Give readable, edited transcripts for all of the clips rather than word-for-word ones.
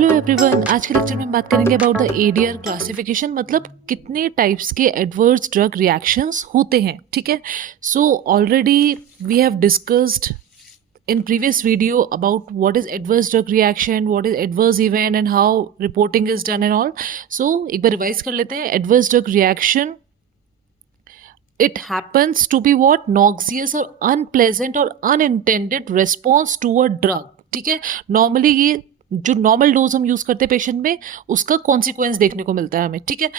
Hello everyone, आज के lecture में हम बात करेंगे अबाउट द एडीआर क्लासिफिकेशन, मतलब कितने टाइप्स के एडवर्स ड्रग रिएक्शंस होते हैं. ठीक है, so already we have discussed in previous video about what is adverse drug reaction, what is adverse event and how reporting is done and all. So एक बार revise कर लेते हैं. adverse drug reaction, it happens to be what? Noxious or unpleasant or unintended response to a drug. ठीक है, normally ये जो normal dose हम use करते हैं पेशेंट में, उसका कॉन्सिक्वेंस देखने को मिलता है हमें. ठीक है,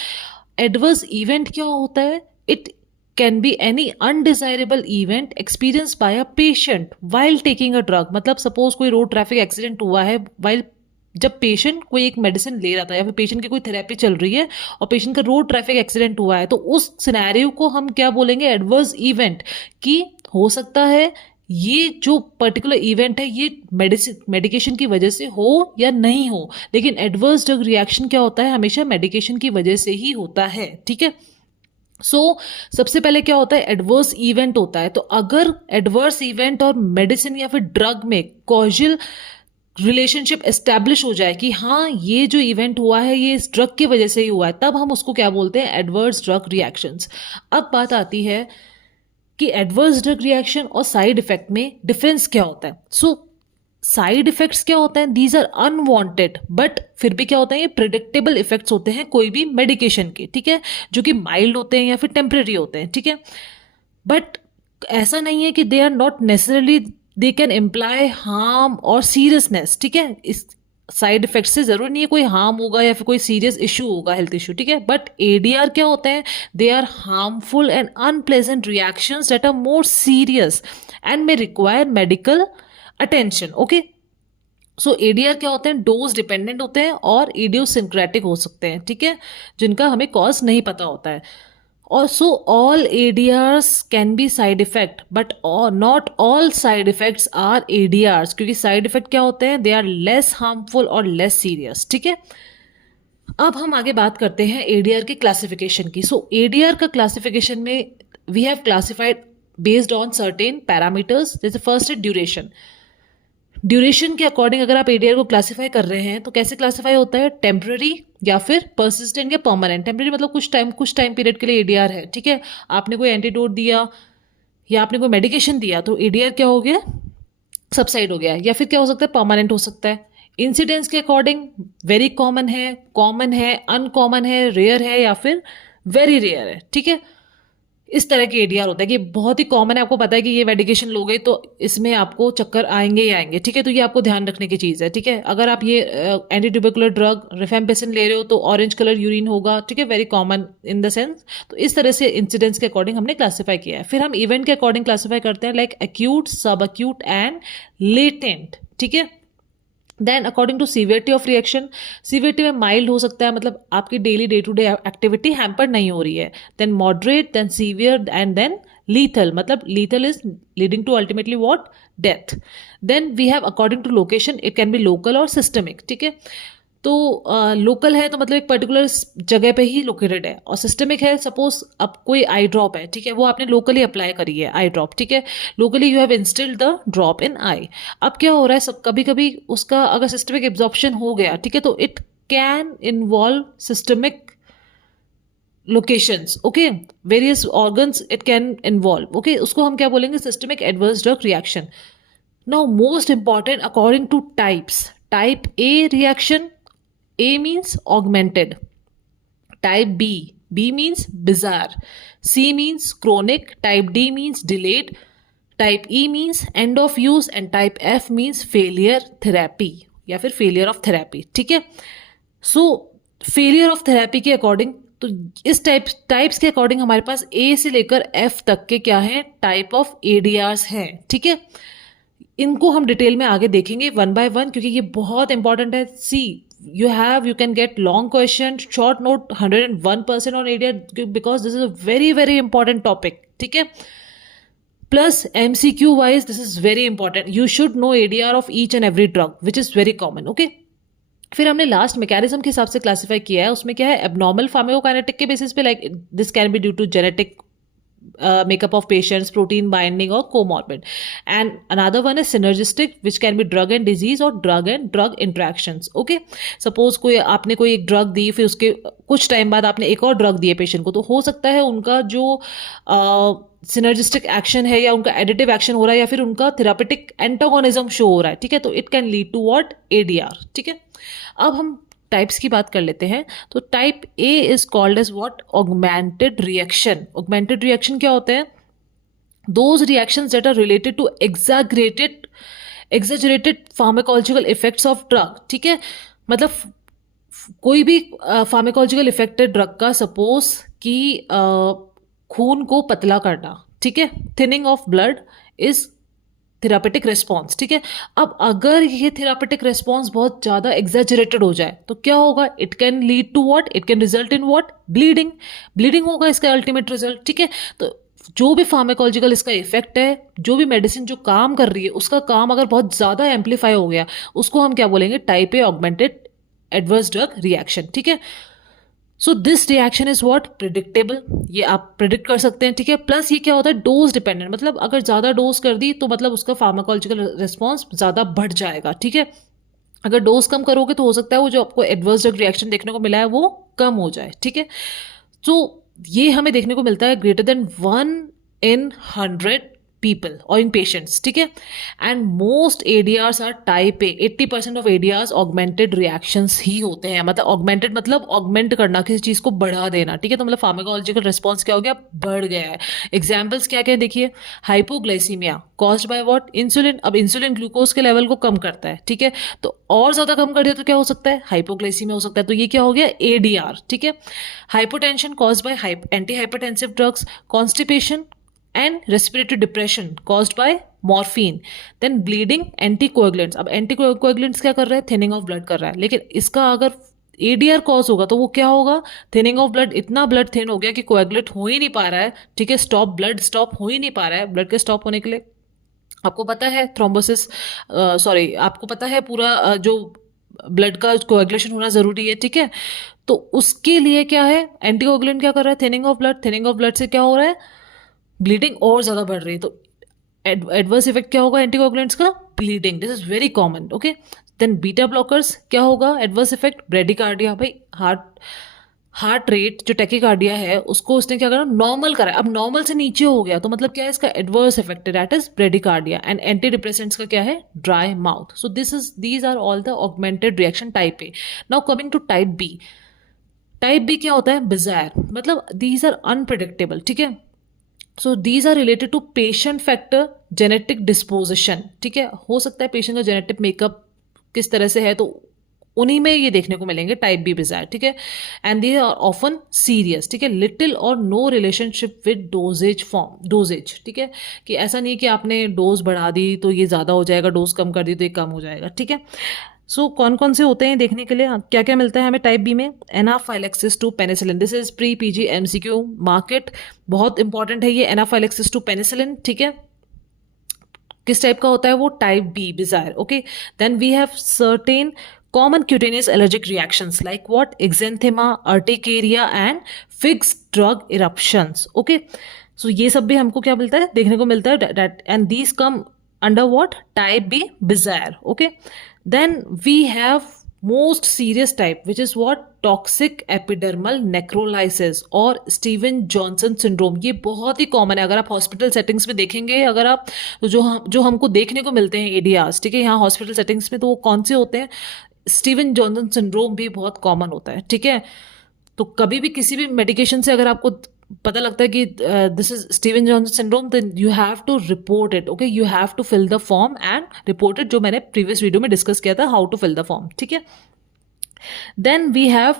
एडवर्स इवेंट क्या होता है? It can be any undesirable event experience by a patient while taking a drug. मतलब सपोज कोई रोड ट्रैफिक एक्सीडेंट हुआ है, वाइल जब पेशेंट कोई एक मेडिसिन ले रहा था या फिर पेशेंट की कोई थेरेपी चल रही है और पेशेंट का रोड ट्रैफिक एक्सीडेंट हुआ है, तो उस सिनेरियो को हम क्या बोलेंगे? Adverse event. कि हो सकता है ये जो पर्टिकुलर इवेंट है ये मेडिकेशन की वजह से हो या नहीं हो, लेकिन एडवर्स ड्रग रिएक्शन क्या होता है? हमेशा मेडिकेशन की वजह से ही होता है. ठीक है, सबसे पहले क्या होता है? एडवर्स इवेंट होता है. तो अगर एडवर्स इवेंट और मेडिसिन या फिर ड्रग में कॉजल रिलेशनशिप एस्टैब्लिश हो जाए कि हाँ ये जो इवेंट हुआ है ये इस ड्रग की वजह से ही हुआ है, तब हम उसको क्या बोलते हैं? Adverse drug reactions. अब बात आती है कि एडवर्स ड्रग रिएक्शन और साइड इफेक्ट में डिफरेंस क्या होता है. साइड इफेक्ट्स क्या होते हैं? दीज आर अनवांटेड, बट फिर भी क्या होता है? ये प्रिडिक्टेबल इफेक्ट्स होते हैं कोई भी मेडिकेशन के. ठीक है, जो कि माइल्ड होते हैं या फिर टेम्परेरी होते हैं. ठीक है, बट ऐसा नहीं है कि they are not necessarily they can imply harm और सीरियसनेस. ठीक है, इस साइड इफेक्ट से जरूर नहीं है कोई हार्म होगा या फिर कोई सीरियस इशू होगा, हेल्थ इशू. ठीक है, बट एडीआर क्या होते हैं? They are harmful and unpleasant reactions that are more serious and may require medical attention. Okay, so ADR क्या होते हैं? डोज डिपेंडेंट होते हैं और इडियोसिंक्रेटिक हो सकते हैं. ठीक है, जिनका हमें कॉज नहीं पता होता है. और so all ADRs can be side effect, but not all side effects are ADRs, क्योंकि साइड इफेक्ट क्या होते हैं? दे आर लेस हार्मफुल और लेस सीरियस. ठीक है, अब हम आगे बात करते हैं एडीआर की क्लासिफिकेशन की. एडीआर का क्लासिफिकेशन में we have classified based on certain parameters. जैसे फर्स्ट है ड्यूरेशन. ड्यूरेशन के अकॉर्डिंग अगर आप एडीआर को क्लासिफाई कर रहे हैं तो कैसे क्लासिफाई होता है? टेम्पररी या फिर परसिस्टेंट या परमानेंट. टेम्पररी मतलब कुछ टाइम पीरियड के लिए एडीआर है. ठीक है, आपने कोई एंटीडोट दिया या आपने कोई मेडिकेशन दिया तो एडीआर क्या हो गया? सबसाइड हो गया. या फिर क्या हो सकता है? परमानेंट हो सकता है. इंसिडेंस के अकॉर्डिंग वेरी कॉमन है, अनकॉमन है, रेयर है या फिर वेरी रेयर है. ठीक है, इस तरह की एडीआर होता है कि बहुत ही कॉमन है. आपको पता है कि ये मेडिकेशन लोगे तो इसमें आपको चक्कर आएंगे ही आएंगे. ठीक है, तो ये आपको ध्यान रखने की चीज़ है. ठीक है, अगर आप ये एंटी ट्यूबरकुलर ड्रग रिफेम्पिसिन ले रहे हो तो ऑरेंज कलर यूरिन होगा. ठीक है, very common in the sense. तो इस तरह से इंसिडेंट्स के अकॉर्डिंग हमने क्लासीफाई किया है. फिर हम इवेंट के अकॉर्डिंग क्लासीफाई करते हैं, like acute, sub acute and latent. ठीक है, then according to severity of reaction. Severity में माइल्ड हो सकता है, मतलब आपकी daily day to day activity hamper नहीं हो रही है. Then moderate, then severe and then lethal. मतलब lethal is leading to ultimately what? Death. Then we have according to location, it can be local और सिस्टमिक. ठीक है, तो local है तो मतलब एक पर्टिकुलर जगह पे ही लोकेटेड है, और सिस्टमिक है सपोज अब कोई आई ड्रॉप है. ठीक है, वो आपने लोकली अप्लाई करी है आई ड्रॉप. ठीक है, locally you have instilled the drop in eye. अब क्या हो रहा है? सब कभी कभी उसका अगर सिस्टमिक एब्जॉर्प्शन हो गया, ठीक है, तो it can involve systemic locations. Okay, various organs it can involve. Okay, उसको हम क्या बोलेंगे? Systemic adverse drug reaction. Now most important according two types. Type A reaction, A means augmented. Type B means bizarre. C means chronic. Type D means delayed. Type E means end of use and type F means failure therapy या फिर failure of therapy. ठीक है, so failure of therapy के according, तो इस types के according हमारे पास A से लेकर F तक के क्या है? टाइप ऑफ ADRs हैं. ठीक है, इनको हम डिटेल में आगे देखेंगे वन बाय वन, क्योंकि ये बहुत इंपॉर्टेंट है. सी you can get long question, short note 101% on ADR because this is a very very important topic. ठीक है, plus MCQ wise this is very important. You should know ADR of each and every drug which is very common. Okay, फिर हमने last mechanism के हिसाब से classify किया है. उसमें क्या है? एबनॉर्मल फार्माकोकाइनेटिक के बेसिस पे, like this can be due to genetic makeup of patients, protein binding or comorbid. And another one is synergistic, which can be drug and disease or drug and drug interactions. Okay, suppose कोई आपने कोई एक drug दी, फिर उसके कुछ time बाद आपने एक और ड्रग दिए पेशेंट को, तो हो सकता है उनका जो सिनर्जिस्टिक एक्शन है या उनका एडिटिव एक्शन हो रहा है या फिर उनका थेरापेटिक एंटागोनिज्म शो हो रहा है, ठीक है, तो it can lead to what, ADR, ठीक है। अब हम टाइप्स की बात कर लेते हैं। तो type A is called as what, augmented reaction. Augmented reaction क्या होते हैं? Those reactions that are related to exaggerated pharmacological effects of drug, ठीक है। मतलब कोई भी फार्माकोलॉजिकल इफेक्ट है ड्रग का, सपोज कि खून को पतला करना, ठीक है, thinning of blood is therapeutic response, ठीक है। अब अगर ये थेरापेटिक रिस्पॉन्स बहुत ज़्यादा एग्जैजरेटेड हो जाए तो क्या होगा? It can lead to what, it can result in what, bleeding. Bleeding होगा इसका अल्टीमेट रिजल्ट, ठीक है। तो जो भी फार्माकोलॉजिकल इसका इफेक्ट है, जो भी मेडिसिन जो काम कर रही है, उसका काम अगर बहुत ज़्यादा एम्पलीफाई हो गया, उसको हम क्या बोलेंगे? Type A augmented adverse drug reaction, ठीक है। So this reaction is what, predictable, ये आप प्रिडिक्ट कर सकते हैं, ठीक है। प्लस ये क्या होता है? डोज डिपेंडेंट, मतलब अगर ज़्यादा डोज कर दी तो मतलब उसका फार्माकोलॉजिकल रिस्पॉन्स ज़्यादा बढ़ जाएगा, ठीक है। अगर डोज कम करोगे तो हो सकता है वो जो आपको एडवर्स ड्रग रिएक्शन देखने को मिला है वो कम हो जाए, ठीक है। तो ये हमें देखने को मिलता है greater than 1 in 100 people or in patients, ठीक है। And most ADRs are type A. 80% of ADRs augmented reactions ही होते हैं। मतलब ऑगमेंटेड मतलब ऑगमेंट करना, किसी चीज़ को बढ़ा देना, ठीक है। तो मतलब फार्माकोलॉजिकल रिस्पॉन्स क्या हो गया? बढ़ गया है। एग्जाम्पल्स क्या क्या देखिए? Hypoglycaemia caused by what, insulin. अब इंसुलिन ग्लूकोज के लेवल को कम करता है, ठीक है, तो और ज़्यादा कम कर दिया तो क्या हो सकता है? हाइपोग्लाइसीमिया हो सकता है। तो ये क्या हो गया? ADR, ठीक है। Hypotension caused by anti hypertensive drugs, constipation and respiratory depression caused by morphine, then bleeding, anticoagulants। अब anticoagulants क्या कर रहा है? थिनिंग ऑफ ब्लड कर रहा है, लेकिन इसका अगर ADR कॉज होगा तो वो क्या होगा? थिनिंग ऑफ ब्लड, इतना ब्लड थिन हो गया कि कोएगुलेट हो ही नहीं पा रहा है, ठीक है, ब्लड स्टॉप हो ही नहीं पा रहा है। ब्लड के स्टॉप होने के लिए आपको पता है थ्रोम्बोसिस, सॉरी, आपको पता है पूरा जो ब्लड का कोएगुलेशन होना जरूरी है, ठीक है। तो उसके लिए क्या है? एंटीकोएगुलेंट क्या कर रहा है? Thinning of blood. Thinning of blood से क्या हो रहा है? ब्लीडिंग और ज़्यादा बढ़ रही है। तो एडवर्स इफेक्ट क्या होगा एंटीकोएगुलेंट्स का? Bleeding. This is very common, okay. Then beta blockers क्या होगा एडवर्स इफेक्ट? ब्रेडिकार्डिया। भाई हार्ट रेट जो टैकीकार्डिया है उसको उसने क्या करा? नॉर्मल करा। अब नॉर्मल से नीचे हो गया तो मतलब क्या है? इसका adverse effect that is bradycardia. And anti depressants का क्या है? Dry mouth. So these are all the augmented reaction type A. Now coming to type B. Type B क्या होता है? बिजायर, मतलब दीज आर अनप्रिडिक्टेबल, ठीक है। So these are related to patient factor, genetic disposition, ठीक है। हो सकता है पेशेंट का जेनेटिक मेकअप किस तरह से है, तो उन्हीं में ये देखने को मिलेंगे टाइप बी बिजायर, ठीक है। And they are often serious, ठीक है, लिटिल और नो रिलेशनशिप विद डोजेज, ठीक है, कि ऐसा नहीं कि आपने डोज बढ़ा दी तो ये ज़्यादा हो जाएगा, डोज कम कर दी तो ये कम हो जाएगा, ठीक है। सो कौन कौन से होते हैं देखने के लिए, क्या क्या मिलता है हमें टाइप बी में? Anaphylaxis to penicillin. This is pre PG MCQ market, बहुत इंपॉर्टेंट है ये एनाफाइलेक्सिस टू पेनिसिलिन, ठीक है। किस टाइप का होता है वो? Type B bizarre, okay. Then we have certain common cutaneous allergic reactions like what? Exanthema, urticaria and fix drug eruptions, okay. So ये सब भी हमको क्या मिलता है? देखने को मिलता है that, and these come under what? Type B bizarre, okay. Then we have most serious type, which is what? Toxic epidermal necrolysis और स्टीवन जॉनसन सिंड्रोम। ये बहुत ही कॉमन है। अगर आप हॉस्पिटल सेटिंग्स में देखेंगे, अगर आप तो जो हमको देखने को मिलते हैं ADRs, ठीक है, यहाँ हॉस्पिटल सेटिंग्स में, तो वो कौन से होते हैं? स्टीवन जॉनसन सिंड्रोम भी बहुत कॉमन होता है, ठीक है। तो कभी भी किसी भी मेडिकेशन से अगर आपको पता लगता है कि this is Steven Johnson syndrome, then you have to report it, okay. You have to fill the form and report it, जो मैंने प्रीवियस वीडियो में डिस्कस किया था, how to fill the form, ठीक है। Then we have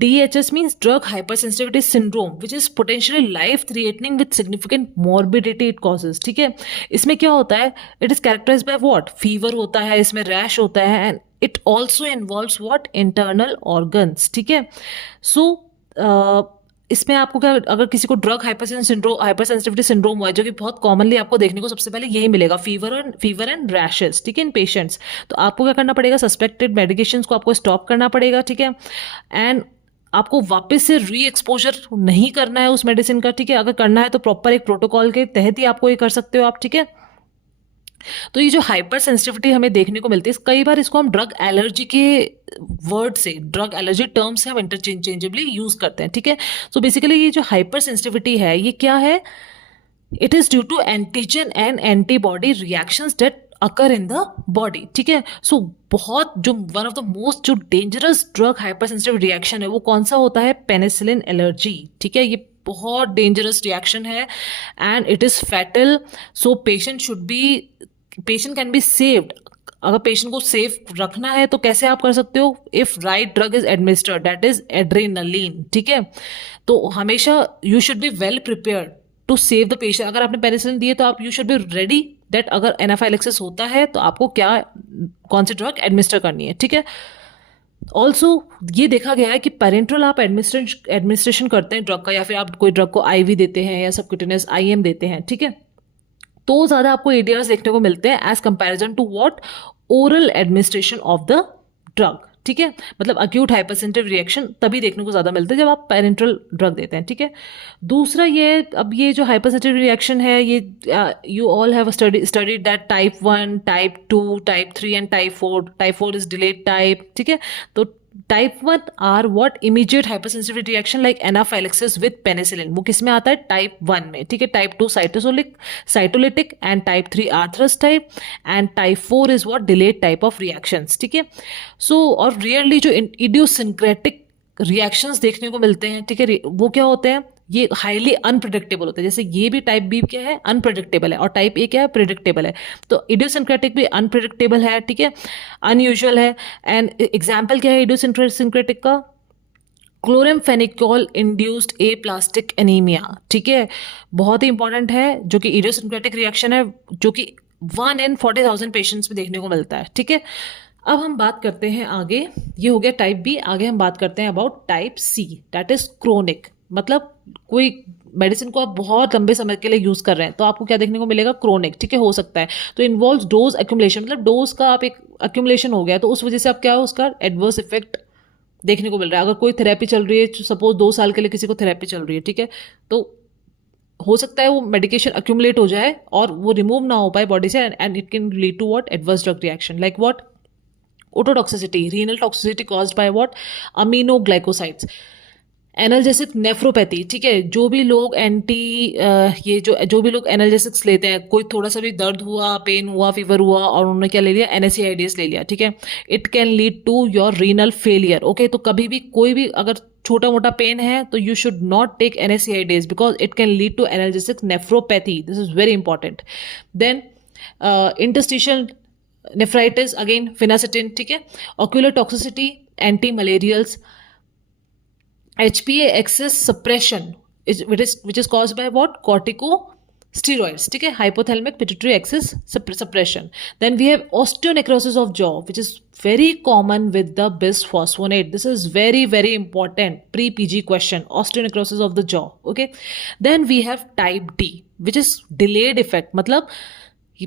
DHS means drug hypersensitivity syndrome, which is potentially life threatening with significant morbidity it causes, ठीक है। इसमें क्या होता है? It is characterize by what? Fever होता है, इसमें रैश होता है, and it also involves what? Internal organs, ठीक है। सो इसमें आपको क्या, अगर किसी को ड्रग हाइपरसेंसिटिविटी सिंड्रोम हुआ है, जो कि बहुत कॉमनली आपको देखने को सबसे पहले यही मिलेगा, फीवर एंड रैशेस, ठीक है, इन पेशेंट्स। तो आपको क्या करना पड़ेगा? सस्पेक्टेड मेडिकेशंस को आपको स्टॉप करना पड़ेगा, ठीक है। एंड आपको वापस से री एक्सपोजर नहीं करना है उस मेडिसिन का, ठीक है। अगर करना है तो प्रॉपर एक प्रोटोकॉल के तहत ही आपको ये कर सकते हो आप, ठीक है। तो ये जो हाइपर सेंसिटिविटी हमें देखने को मिलती है, कई बार इसको हम ड्रग एलर्जी के वर्ड से, ड्रग एलर्जी टर्म से हम इंटरचेंजेबली यूज करते हैं, ठीक है। सो बेसिकली ये जो हाइपर सेंसिटिविटी है ये क्या है? It is due to antigen and antibody reactions that occur in the body, ठीक है। सो बहुत जो वन ऑफ द मोस्ट जो dangerous drug hyper sensitive reaction है वो कौन सा होता है? पेनिसिलिन एलर्जी, ठीक है। ये बहुत डेंजरस रिएक्शन है and it is fatal. So patient can be saved. अगर पेशेंट को सेफ रखना है तो कैसे आप कर सकते हो? If right drug is administered, that is adrenaline, ठीक है। तो हमेशा you should be well prepared to save the patient. अगर आपने पेनिसिलिन दिए तो आप you should be ready that अगर एनाफाइलेक्सिस होता है तो आपको क्या, कौन सी ड्रग एडमिनिस्टर करनी है, ठीक है। ऑल्सो ये देखा गया है कि पेरेंट्रल आप एडमिनिस्ट्रेशन करते हैं ड्रग का, या फिर आप कोई ड्रग को आईवी देते हैं या सबक्यूटेनियस आईएम देते हैं, ठीक है, तो ज़्यादा आपको एडीआर्स देखने को मिलते हैं as comparison to what? Oral administration of the drug, ठीक है। मतलब अक्यूट हाइपरसेंसिटिव रिएक्शन तभी देखने को ज़्यादा मिलते हैं जब आप पेरेंट्रल ड्रग देते हैं, ठीक है। दूसरा ये, अब ये जो हाइपरसेंसिटिव रिएक्शन है ये you all have studied that type 1, type 2, type 3 and type 4। Type 4 is delayed type, ठीक है। तो type 1 are what? Immediate hypersensitivity reaction like anaphylaxis with penicillin, वो किस में आता है? टाइप 1 में, ठीक है। Type 2 cytolytic and type 3 Arthus type and type 4 is what? Delayed type of reactions, ठीक है। सो और रियरली जो इडियोसिंक्रेटिक रिएक्शंस देखने को मिलते हैं, ठीक है, वो क्या होते हैं? ये हाईली अनप्रिडिक्टेबल होते हैं। जैसे ये भी टाइप बी क्या है? अनप्रिडिक्टेबल है, और टाइप ए क्या है? प्रिडिक्टेबल है। तो इडियोसिंक्रेटिक भी अनप्रिडिक्टेबल है, ठीक है, अनयूजुअल है। एंड एग्जाम्पल क्या है इडियोसिंक्रेटिक का? क्लोरेमफेनिकोल इंड्यूस्ड ए प्लास्टिक एनीमिया, ठीक है, बहुत ही इंपॉर्टेंट है, जो कि इडियोसिंक्रेटिक रिएक्शन है, जो कि 1 in 40,000 पेशेंट्स में देखने को मिलता है, ठीक है। अब हम बात करते हैं आगे, ये हो गया टाइप बी। आगे हम बात करते हैं about type C, that is chronic. मतलब कोई मेडिसिन को आप बहुत लंबे समय के लिए यूज कर रहे हैं तो आपको क्या देखने को मिलेगा? क्रोनिक, ठीक है, हो सकता है। तो इन्वॉल्व्स डोज एक्यूमुलेशन, मतलब डोज का आप एक एक्यूमुलेशन हो गया तो उस वजह से आप क्या हो, उसका एडवर्स इफेक्ट देखने को मिल रहा है। अगर कोई थेरेपी चल रही है, सपोज 2 साल के लिए किसी को थेरेपी चल रही है, ठीक है, तो हो सकता है वो मेडिकेशन अक्यूमुलेट हो जाए और वो रिमूव ना हो पाए बॉडी से, and it can lead to what? Adverse drug reaction like what? Ototoxicity, renal toxicity caused by what? Aminoglycosides, analgesic nephropathy, ठीक है। जो भी लोग ये जो भी लोग एनाल्जेसिक्स लेते हैं, कोई थोड़ा सा भी दर्द हुआ, पेन हुआ, फीवर हुआ और उन्होंने क्या ले लिया? NSAIDs ले लिया, ठीक है, it can lead to your renal failure, okay. तो कभी भी कोई भी अगर छोटा मोटा पेन है तो you should not take NSAIDs because it can lead to analgesic nephropathy, this is very important. Then interstitial nephritis, again phenacetin, ठीक है। Ocular toxicity, anti malarials, HPA excess suppression which is caused by what? Corticosteroids, ठीक है, hypothalamic pituitary excess suppression. Then we have osteonecrosis of jaw, which is very common with the bisphosphonate. This is very very important pre-PG question, osteonecrosis of the jaw, okay. Then we have type D, which is delayed effect, मतलब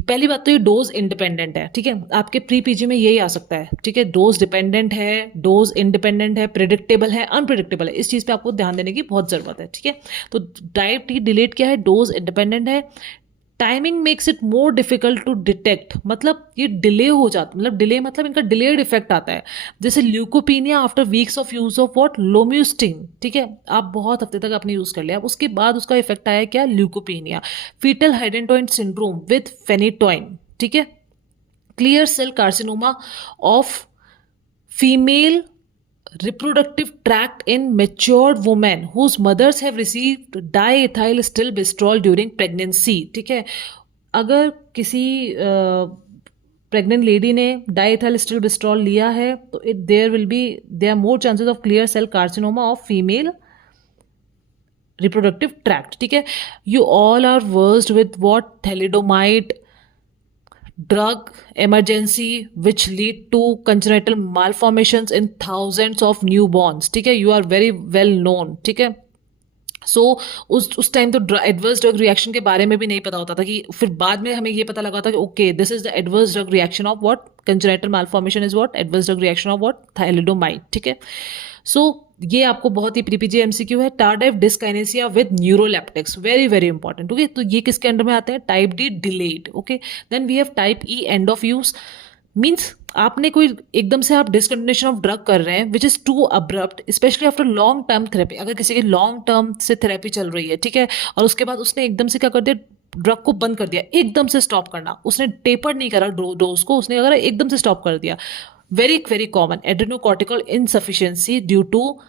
पहली बात तो ये dose independent है, ठीक है, आपके pre PG में यही आ सकता है, ठीक है। डोज डिपेंडेंट है, डोज इंडिपेंडेंट है, प्रिडिक्टेबल है, अनप्रिडिक्टेबल है, इस चीज़ पे आपको ध्यान देने की बहुत ज़रूरत है, ठीक है। तो टाइप टी डिलेट क्या है? डोज इंडिपेंडेंट है। Timing makes it more difficult to detect, मतलब ये डिले हो जाता, मतलब डिले मतलब इनका डिलेड इफेक्ट आता है। जैसे leukopenia after weeks of use of what? Lomustine, ठीक है, आप बहुत हफ्ते तक आपने यूज कर लिया, उसके बाद उसका इफेक्ट आया क्या? Leukopenia. Fetal hydantoin syndrome with phenytoin, ठीक है। Clear cell carcinoma of female reproductive tract in matured women whose mothers have received diethylstilbestrol during pregnancy, ठीक है। अगर किसी प्रेग्नेंट लेडी ने डाइथाइलस्टिल्बेस्ट्रॉल लिया है तो there are more chances of clear cell carcinoma of female reproductive tract, ठीक है। You all are versed with what? thalidomide drug emergency which lead to congenital malformations in thousands of newborns, ठीक है, you are very well known, ठीक है। सो उस time तो adverse drug reaction के बारे में भी नहीं पता होता था, कि फिर बाद में हमें ये पता लगा था कि okay this is the adverse drug reaction of what congenital malformation is what adverse drug reaction of what thalidomide, ठीक है। सो ये आपको बहुत ही प्रीपीजे एमसीक्यू है। Tardive dyskinesia with neuroleptics, very very important, okay. तो ये किसके अंडर में आते हैं? Type D delayed, okay. Then we have type E end of use, means आपने कोई एकदम से आप डिसकंटिन्यूएशन ऑफ ड्रग कर रहे हैं which is too abrupt, especially after long term therapy. अगर किसी की लॉन्ग टर्म से थेरेपी चल रही है, ठीक है, और उसके बाद उसने एकदम से क्या कर दिया, ड्रग को बंद कर दिया, एकदम से स्टॉप करना, उसने टेपर नहीं करा डोज को, उसने अगर एकदम से स्टॉप कर दिया, very very common adrenocortical insufficiency due to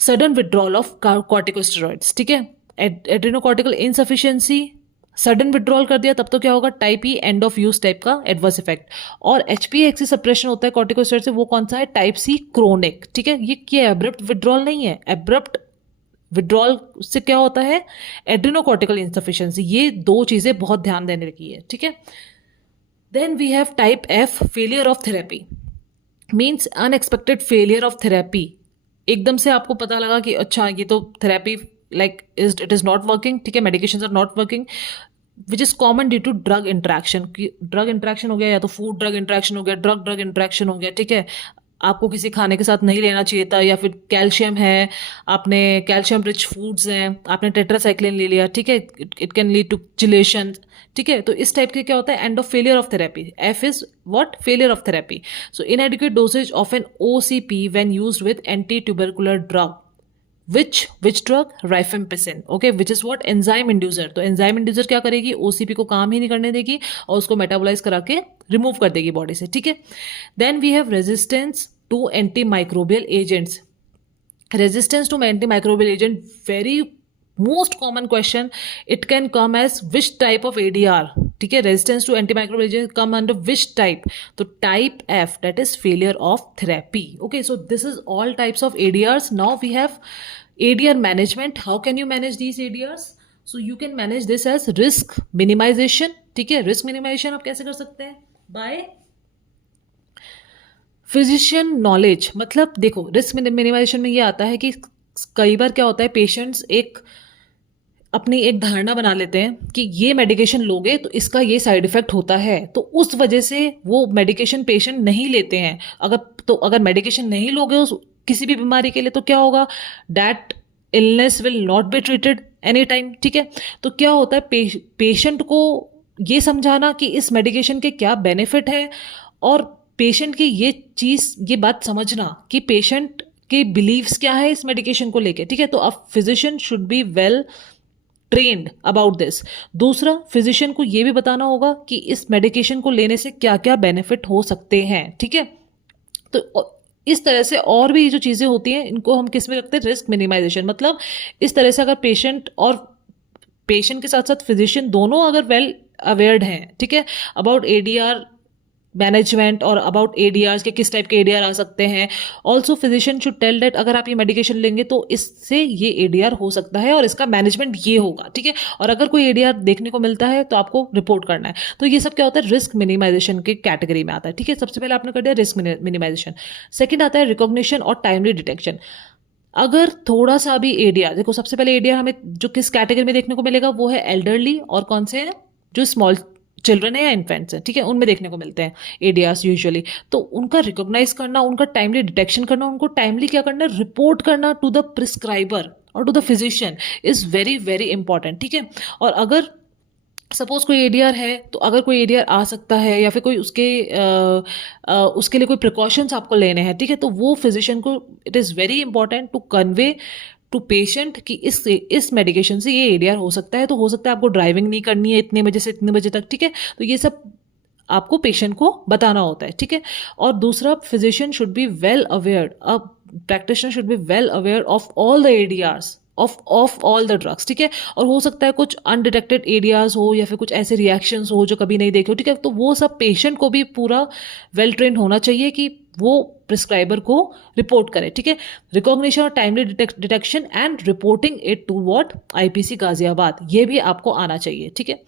sudden withdrawal of corticosteroids, ठीक है। एड्रेनोकॉर्टिकल इनसफिशियंसी, सडन विड्रॉल कर दिया, तब तो क्या होगा? Type E end of use type का एडवर्स इफेक्ट। और एचपी एक्सिस सप्रेशन होता है कॉर्टिकोस्टेरॉइड से, वो कौन सा है? टाइप सी क्रोनिक, ठीक है। ये एब्रप्ट विड्रॉल नहीं है, एब्रप्ट विड्रॉल से क्या होता है? Adrenocortical insufficiency. ये दो चीजें बहुत ध्यान देने की है, ठीक है। Then we have type F, failure of therapy, means unexpected failure of therapy. एकदम से आपको पता लगा कि अच्छा ये तो therapy like it is not working, ठीक है, medications are not working, which is common due to drug interaction. Drug interaction हो गया, या तो फूड ड्रग इंट्रैक्शन हो गया, ड्रग ड्रग इंट्रैक्शन हो गया, ठीक है। आपको किसी खाने के साथ नहीं लेना चाहिए था, या फिर कैल्शियम है, आपने कैल्शियम रिच फूड्स हैं, आपने टेट्रासाइक्लिन ले लिया, ठीक है, it can lead to chelation, ठीक है। तो इस टाइप के क्या होता है? End of failure of therapy. F is what? Failure of therapy. So inadequate dosage of an OCP when used with anti tubercular drug, which drug? Rifampicin, okay, which is what? Enzyme inducer। तो enzyme inducer क्या करेगी? OCP को काम ही नहीं करने देगी और उसको मेटाबोलाइज करा के रिमूव कर देगी बॉडी से, ठीक है। Then we have resistance to anti microbial agents. Resistance to anti microbial agent, very most common question, it can come as which type of ADR, ठीक है। Resistance to anti microbial agent come under which type? तो type F, that is failure of therapy, okay. So this is all types of ADRs. Now we have ADR management. How can you manage these ADRs? So you can manage this as risk minimization, ठीक है। risk minimization आप कैसे कर सकते हैं? by physician knowledge। मतलब देखो, risk minimization में ये आता है कि कई बार क्या होता है, पेशेंट्स अपनी एक धारणा बना लेते हैं कि ये मेडिकेशन लोगे तो इसका ये साइड इफेक्ट होता है, तो उस वजह से वो मेडिकेशन पेशेंट नहीं लेते हैं। अगर मेडिकेशन नहीं लोगे उस किसी भी बीमारी के लिए, तो क्या होगा? That illness will not be treated any time, ठीक है। तो क्या होता है, पेशेंट को ये समझाना कि इस मेडिकेशन के क्या बेनिफिट है, और पेशेंट की ये बात समझना कि पेशेंट के बिलीव्स क्या है इस मेडिकेशन को लेके, ठीक है। तो अब physician should be well trained about this. दूसरा, फिजिशियन को ये भी बताना होगा कि इस मेडिकेशन को लेने से क्या क्या बेनिफिट हो सकते हैं, ठीक है। तो इस तरह से और भी जो चीज़ें होती हैं, इनको हम किस में रखते हैं? Risk minimization. मतलब इस तरह से अगर पेशेंट के साथ साथ फिजिशियन दोनों अगर वेल अवेयर्ड हैं, ठीक है, अबाउट एडीआर मैनेजमेंट और अबाउट एडीआर के किस टाइप के एडीआर आ सकते हैं। Also physician should tell that अगर आप ये मेडिकेशन लेंगे तो इससे ये एडीआर हो सकता है और इसका मैनेजमेंट ये होगा, ठीक है। और अगर कोई एडीआर देखने को मिलता है तो आपको रिपोर्ट करना है। तो ये सब क्या होता है? रिस्क मिनिमाइजेशन के कैटेगरी में आता है, ठीक है। सबसे पहले आपने कर दिया रिस्क मिनिमाइजेशन। सेकेंड आता है रिकॉग्निशन और टाइमली डिटेक्शन। अगर थोड़ा सा भी एडीआर, देखो सबसे पहले एडीआर हमें जो किस कैटेगरी में देखने को मिलेगा वो है एल्डरली, और कौन से हैं? जो स्मॉल चिल्ड्रन है या इन्फेंट्स है, ठीक है, उनमें देखने को मिलते हैं एडीआर्स यूजुअली। तो उनका रिकॉग्नाइज करना, उनका टाइमली डिटेक्शन करना, उनको टाइमली क्या करना है? रिपोर्ट करना टू द प्रिस्क्राइबर और to the physician is very very important, ठीक है। और अगर सपोज कोई एडीआर है, तो अगर कोई एडीआर आ सकता है या फिर कोई उसके लिए कोई प्रिकॉशंस आपको लेने हैं, ठीक है, तो वो फिजिशियन को it is very important to convey to patient कि इस मेडिकेशन से ये एडीआर हो सकता है। तो हो सकता है आपको ड्राइविंग नहीं करनी है इतने बजे से इतने बजे तक, ठीक है। तो ये सब आपको पेशेंट को बताना होता है, ठीक है। और दूसरा, physician should be well aware, अब practitioner should be well aware of all the ADRs of all the drugs, ठीक है। और हो सकता है कुछ अनडिटेक्टेड एरियाज हो या फिर कुछ ऐसे रिएक्शंस हो जो कभी नहीं देखे हो, ठीक है। तो वो सब पेशेंट को भी पूरा वेल ट्रेन होना चाहिए कि वो प्रिस्क्राइबर को रिपोर्ट करे, ठीक है। रिकॉग्निशन और timely detection and reporting it to what? IPC Ghaziabad, ये भी आपको आना चाहिए, ठीक है।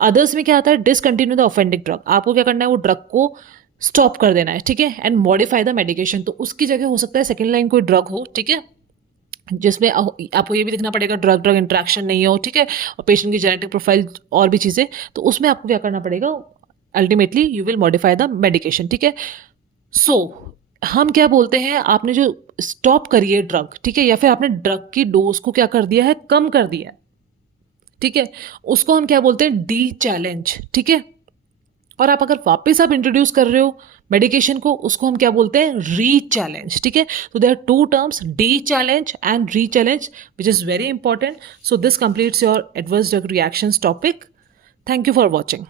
अदर्स में क्या आता है? Discontinue the offending drug. आपको क्या करना है? वो ड्रग को स्टॉप कर देना है, ठीक है। एंड मॉडिफाई द मेडिकेशन, तो उसकी जगह हो सकता है सेकेंड लाइन कोई ड्रग हो, ठीक है, जिसमें आपको ये भी देखना पड़ेगा ड्रग ड्रग इंट्रैक्शन नहीं हो, ठीक है, और पेशेंट की जेनेटिक प्रोफाइल और भी चीज़ें, तो उसमें आपको क्या करना पड़ेगा, ultimately you will modify the medication, ठीक है। सो हम क्या बोलते हैं, आपने जो स्टॉप करी है ड्रग, ठीक है, या फिर आपने ड्रग की डोज को क्या कर दिया है, कम कर दिया है, ठीक है, उसको हम क्या बोलते हैं, डी चैलेंज, ठीक है। और आप अगर वापस आप इंट्रोड्यूस कर रहे हो मेडिकेशन को, उसको हम क्या बोलते हैं, री चैलेंज, ठीक है। तो there are two terms, de challenge and re challenge, which is very important. So this completes your adverse drug reactions topic. Thank you for watching.